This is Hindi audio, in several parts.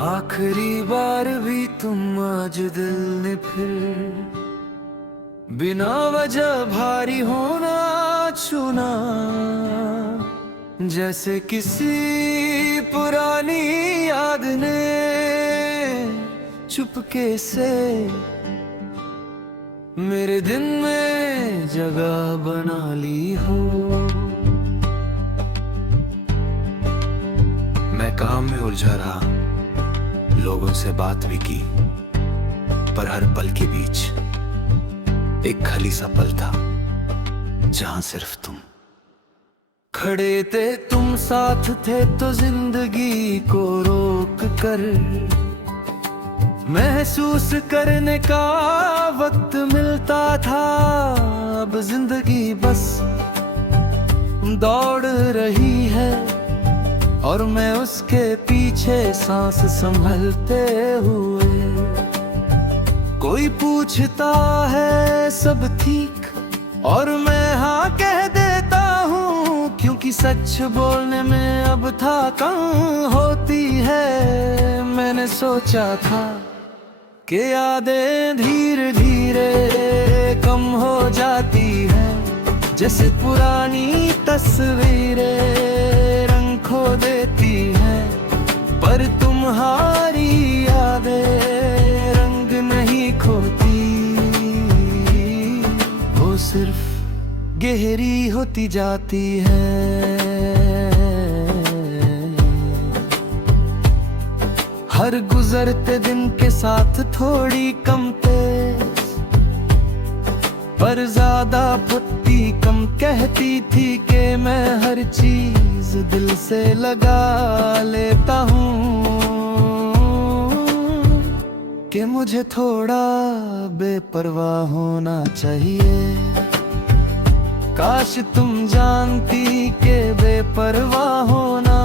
आखिरी बार भी तुम आज दिल ने फिर बिना वजह भारी होना चुना, जैसे किसी पुरानी याद ने चुपके से मेरे दिन में जगह बना ली हो। मैं काम में उलझा रहा, लोगों से बात भी की, पर हर पल के बीच एक खाली सा पल था जहां सिर्फ तुम खड़े थे। तुम साथ थे तो जिंदगी को रोक कर महसूस करने का वक्त मिलता था। अब जिंदगी बस दौड़ रही है और मैं उसके पीछे सांस संभलते हुए। कोई पूछता है सब ठीक और मैं हाँ कह देता हूँ, क्योंकि सच बोलने में अब था कम होती है। मैंने सोचा था कि यादें धीरे धीरे कम हो जाती है, जैसे पुरानी तस्वीरें रंग खो देती हैं, पर तुम्हारी यादें रंग नहीं खोती, वो सिर्फ गहरी होती जाती है। हर गुजरते दिन के साथ थोड़ी कम तेज, पर ज्यादा फुट्टी कम कहती थी कि मैं हर चीज दिल से लगा लेता हूँ, कि मुझे थोड़ा बेपरवाह होना चाहिए। काश तुम जानती कि बेपरवाह होना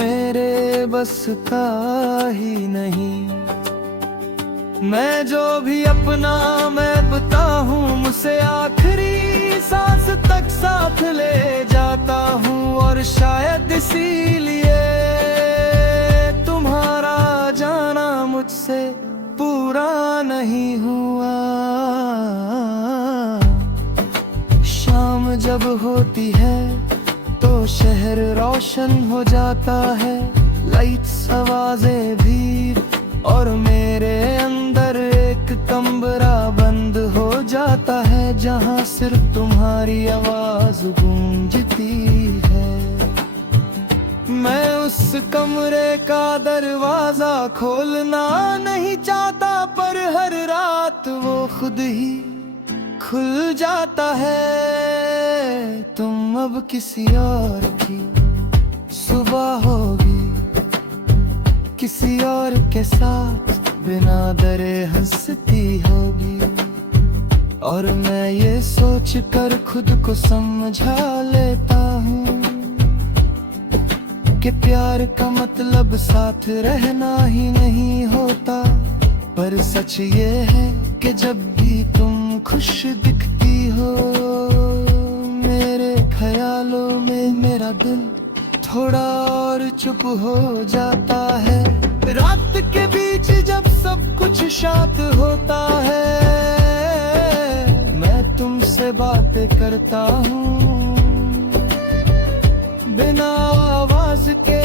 मेरे बस का ही नहीं। मैं जो भी अपना मैं बता हूँ, मुझसे आखिरी सांस तक साथ ले जाता हूँ, और शायद इसीलिए तुम्हारा जाना मुझसे पूरा नहीं हुआ। शाम जब होती है तो शहर रोशन हो जाता है, लाइट्स आवाजें भी, और मेरे अंदर एक कमरा बंद हो जाता है जहां सिर्फ तुम्हारी आवाज गूंजती है। मैं उस कमरे का दरवाजा खोलना नहीं चाहता, पर हर रात वो खुद ही खुल जाता है। तुम अब किसी और की सुबह होगी, किसी और के साथ बिना डरे हंसती होगी, और मैं ये सोच कर खुद को समझा लेता हूँ कि प्यार का मतलब साथ रहना ही नहीं होता। पर सच ये है कि जब भी तुम खुश दिखती हो, मेरे ख्यालों में मेरा दिल थोड़ा और चुप हो जाता है। रात के बीच जब सब कुछ शांत होता है, मैं तुमसे बातें करता हूँ, बिना आवाज के,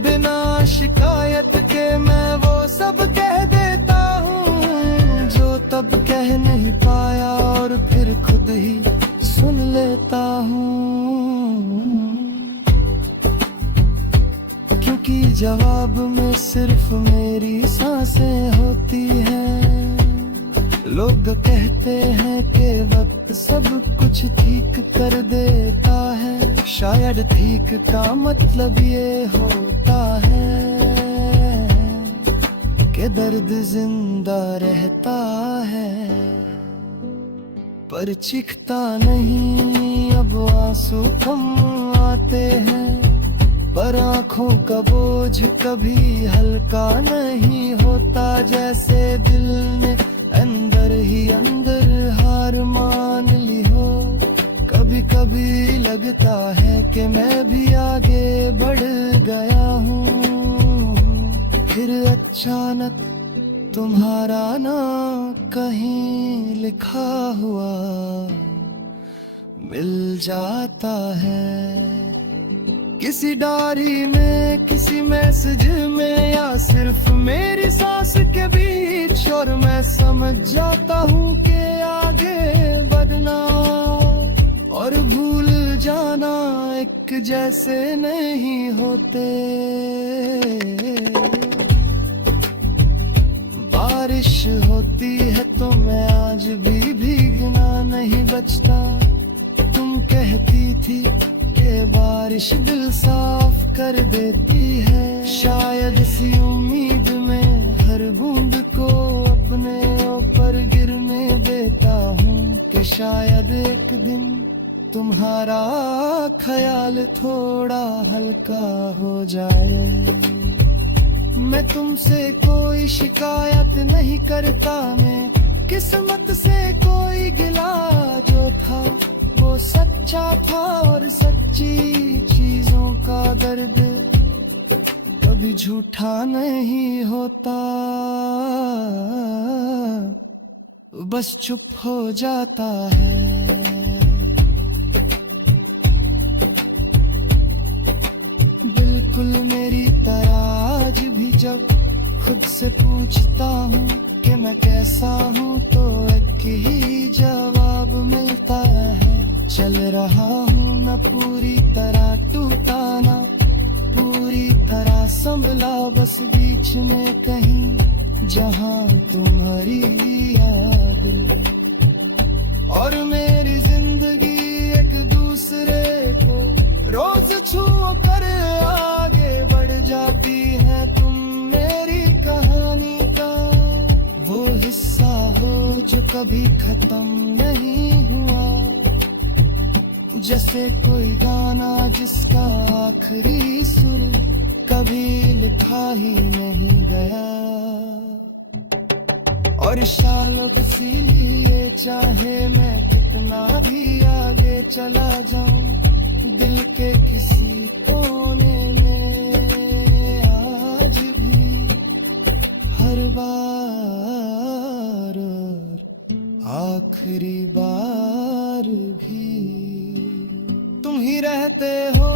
बिना शिकायत के। मैं वो सब कह देता हूँ जो तब कह नहीं पाया, और फिर खुद ही सुन लेता हूँ, क्योंकि जवाब में सिर्फ मेरी सांसें होती हैं। लोग कहते हैं कि वक्त सब कुछ ठीक कर देता है, शायद ठीक का मतलब ये होता है कि दर्द जिंदा रहता है पर चिखता नहीं। अब आंसू कम आते हैं, पर आँखों का बोझ कभी हल्का नहीं होता, जैसे दिल ने अंदर ही अंदर हार मान ली हो। कभी कभी लगता है कि मैं भी आगे बढ़ गया हूँ। फिर अचानक तुम्हारा ना कहीं लिखा हुआ मिल जाता है, किसी डायरी में, किसी मैसेज में, या सिर्फ मेरी सांस के बीच। और मैं समझ जाता हूँ कि आगे बढ़ना और भूल जाना एक जैसे नहीं होते। बारिश होती है तो मैं आज भी भीगना नहीं बचता। तुम कहती थी कि बारिश दिल साफ कर देती है। शायद इसी उम्मीद में हर बूंद को अपने ऊपर गिरने देता हूँ कि शायद एक दिन तुम्हारा ख्याल थोड़ा हल्का हो जाए। मैं तुमसे कोई शिकायत नहीं करता, मैं किस्मत से कोई गिला जो था वो सच्चा था। और सच्ची चीजों का दर्द कभी झूठा नहीं होता, बस चुप हो जाता है। बिल्कुल मेरी तरह आज भी जब खुद से पूछता हूँ कि मैं कैसा हूँ, तो एक ही जवाब मिलता है, चल रहा हूँ। न पूरी तरह टूटा, न पूरी तरह संभला, बस बीच में कहीं जहाँ तुम्हारी याद और मेरी जिंदगी एक दूसरे को रोज छू कर आगे बढ़ जाती है। तुम मेरी कहानी का वो हिस्सा हो जो कभी खत्म नहीं हुआ, जैसे कोई गाना जिसका आखिरी सुर कभी लिखा ही नहीं गया। और शायद इसीलिए चाहे मैं कितना भी आगे चला जाऊं, दिल के किसी कोने में आज भी हर बार आखिरी बार भी तुम ही रहते हो।